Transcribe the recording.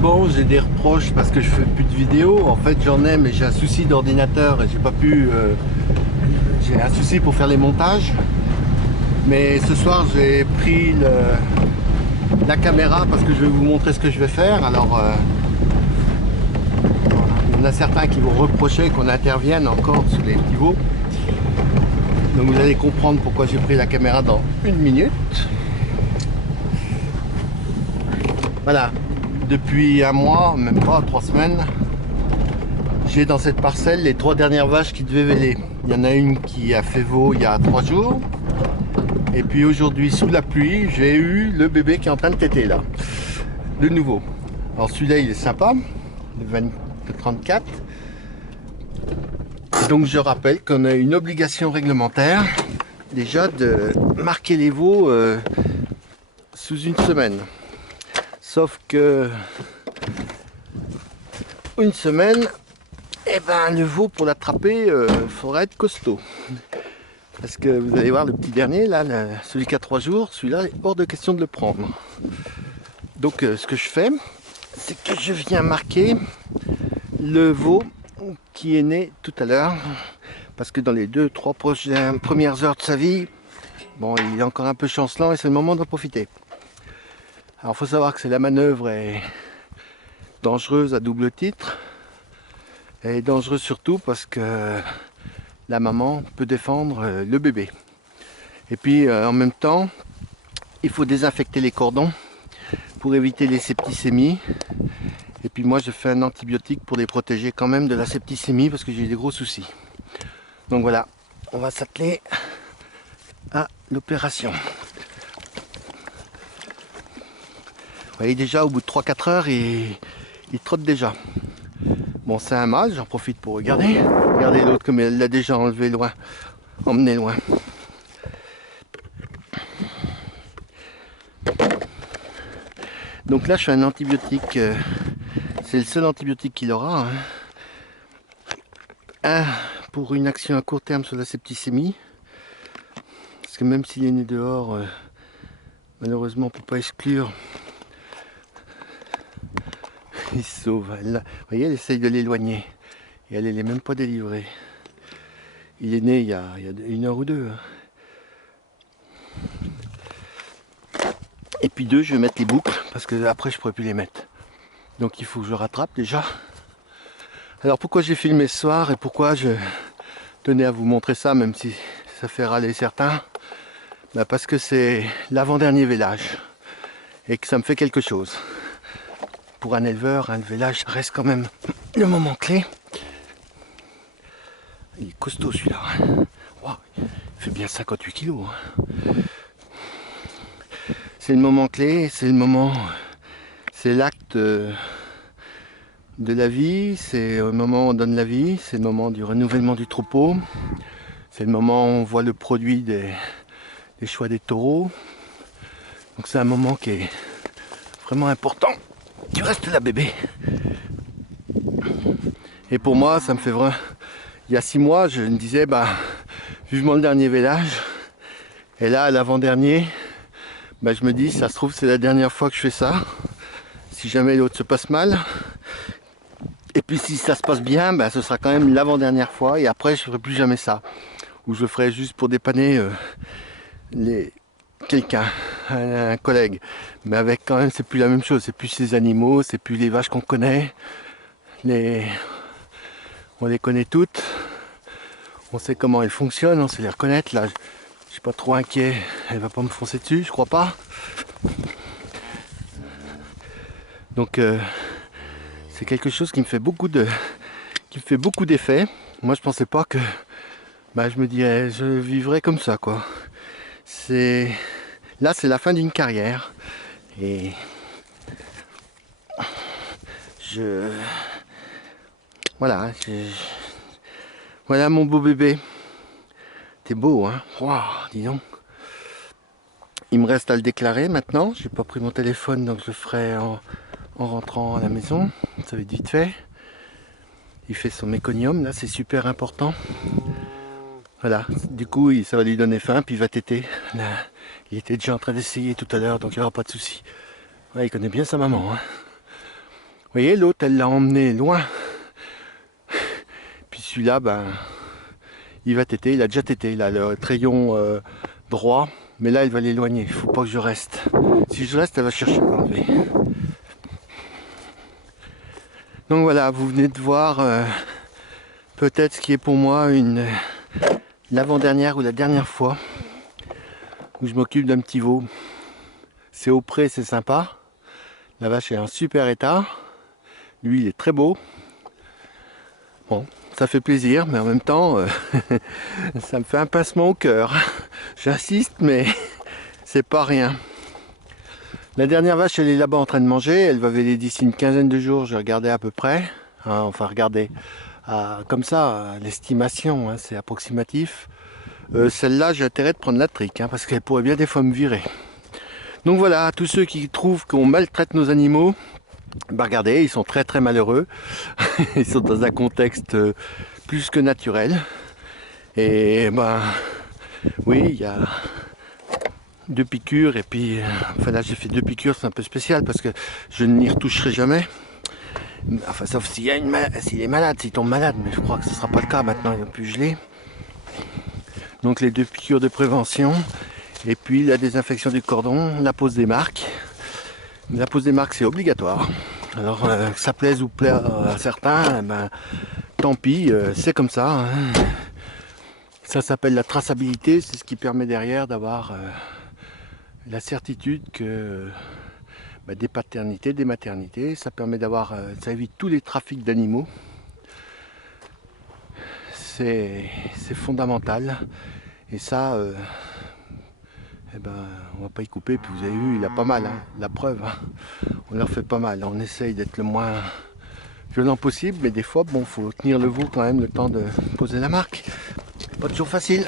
Bon, j'ai des reproches parce que je fais plus de vidéos. En fait, j'en ai, mais j'ai un souci d'ordinateur et j'ai pas pu. J'ai un souci pour faire les montages. Mais ce soir, j'ai pris la caméra parce que je vais vous montrer ce que je vais faire. Alors, voilà. Il y en a certains qui vont reprocher qu'on intervienne encore sur les pivots. Donc, vous allez comprendre pourquoi j'ai pris la caméra dans une minute. Voilà. Depuis un mois, même pas 3 semaines, j'ai dans cette parcelle les 3 dernières vaches qui devaient véler. Il y en a une qui a fait veau il y a 3 jours. Et puis aujourd'hui, sous la pluie, j'ai eu le bébé qui est en train de téter là. De nouveau. Alors celui-là, il est sympa. Le 34. Et donc je rappelle qu'on a une obligation réglementaire déjà de marquer les veaux sous une semaine. Sauf que une semaine, et ben le veau pour l'attraper, il faudra être costaud. Parce que vous allez voir le petit dernier, là, celui qui a 3 jours, celui-là, est hors de question de le prendre. Donc ce que je fais, c'est que je viens marquer le veau qui est né tout à l'heure. Parce que dans les 2-3 premières heures de sa vie, bon, il est encore un peu chancelant et c'est le moment d'en profiter. Alors il faut savoir que la manœuvre est dangereuse à double titre. Elle est dangereuse surtout parce que la maman peut défendre le bébé. Et puis en même temps, il faut désinfecter les cordons pour éviter les septicémies. Et puis moi je fais un antibiotique pour les protéger quand même de la septicémie parce que j'ai eu des gros soucis. Donc voilà, on va s'atteler à l'opération. Vous voyez déjà au bout de 3-4 heures il trotte déjà. Bon, c'est un mâle, j'en profite pour regarder. Regardez l'autre comme elle l'a déjà enlevé loin, emmené loin. Donc là je fais un antibiotique, c'est le seul antibiotique qu'il aura. Un pour une action à court terme sur la septicémie. Parce que même s'il est né dehors, malheureusement on ne peut pas exclure. Il se sauve. Vous voyez, elle essaye de l'éloigner. Et elle n'est même pas délivrée. Il est né il y a 1 heure ou 2. Et puis 2, je vais mettre les boucles. Parce que après, je ne pourrai plus les mettre. Donc il faut que je rattrape déjà. Alors pourquoi j'ai filmé ce soir et pourquoi je tenais à vous montrer ça, même si ça fait râler certains. Bah parce que c'est l'avant-dernier vélage. Et que ça me fait quelque chose. Pour un éleveur, un vélage reste quand même le moment clé. Il est costaud celui-là. Wow, il fait bien 58 kilos. C'est le moment clé, c'est le moment, c'est l'acte de la vie, c'est le moment où on donne la vie, c'est le moment du renouvellement du troupeau, c'est le moment où on voit le produit des choix des taureaux. Donc c'est un moment qui est vraiment important. Tu restes là bébé. Et pour moi ça me fait vraiment... Il y a 6 mois je me disais bah vivement le dernier vélage. Et là à l'avant-dernier, bah, je me dis ça se trouve c'est la dernière fois que je fais ça. Si jamais l'autre se passe mal. Et puis si ça se passe bien, bah, ce sera quand même l'avant-dernière fois. Et après je ferai plus jamais ça. Ou je le ferai juste pour dépanner quelqu'un, un collègue. Mais avec quand même c'est plus la même chose. C'est plus ces animaux, c'est plus les vaches qu'on connaît. On les connaît toutes. On sait comment elles fonctionnent, on sait les reconnaître. Là, je suis pas trop inquiet. Elle va pas me foncer dessus, je crois pas. Donc c'est quelque chose qui me fait beaucoup d'effet. Moi je pensais pas que je me dirais je vivrais comme ça quoi. Là c'est la fin d'une carrière. Et voilà, voilà mon beau bébé. T'es beau hein. Waouh, dis donc. Il me reste à le déclarer maintenant. J'ai pas pris mon téléphone donc je le ferai en rentrant à la maison. Ça va être vite fait. Il fait son méconium là, c'est super important. Voilà, du coup ça va lui donner faim puis il va téter. Là, il était déjà en train d'essayer tout à l'heure donc il n'y aura pas de souci. Ouais, il connaît bien sa maman. Hein. voyez, l'autre, elle l'a emmené loin. Puis celui-là, ben, il va téter, il a déjà tété, il a le rayon droit, mais là, il va l'éloigner. Il faut pas que je reste. Si je reste, elle va chercher à l'enlever. Donc voilà, vous venez de voir peut-être ce qui est pour moi l'avant-dernière ou la dernière fois où je m'occupe d'un petit veau. C'est au pré, c'est sympa. La vache est en super état. Lui, il est très beau. Bon, ça fait plaisir, mais en même temps, ça me fait un pincement au cœur. J'insiste, mais c'est pas rien. La dernière vache, elle est là-bas en train de manger. Elle va véler d'ici une quinzaine de jours. Je regardais à peu près. Hein, enfin, regardez. Comme ça, l'estimation, hein, c'est approximatif. Celle-là, j'ai intérêt de prendre la trique, hein, parce qu'elle pourrait bien des fois me virer. Donc voilà, tous ceux qui trouvent qu'on maltraite nos animaux, bah regardez, ils sont très très malheureux. Ils sont dans un contexte plus que naturel. Et ben oui, il y a 2 piqûres et puis enfin là j'ai fait 2 piqûres, c'est un peu spécial parce que je n'y retoucherai jamais. Enfin sauf s'il est malade, s'il tombe malade, mais je crois que ce ne sera pas le cas maintenant, il va plus geler. Donc les 2 piqûres de prévention et puis la désinfection du cordon, la pose des marques. La pose des marques c'est obligatoire. Alors que ça plaise ou plaise à certains, ben, tant pis, c'est comme ça. Hein. Ça s'appelle la traçabilité, c'est ce qui permet derrière d'avoir la certitude que des paternités, des maternités, ça permet d'avoir, ça évite tous les trafics d'animaux. C'est fondamental. Et ça, on va pas y couper. Puis vous avez vu, il a pas mal, hein, la preuve. Hein. On leur fait pas mal. On essaye d'être le moins violent possible, mais des fois, bon, faut tenir le veau quand même le temps de poser la marque. Pas toujours facile.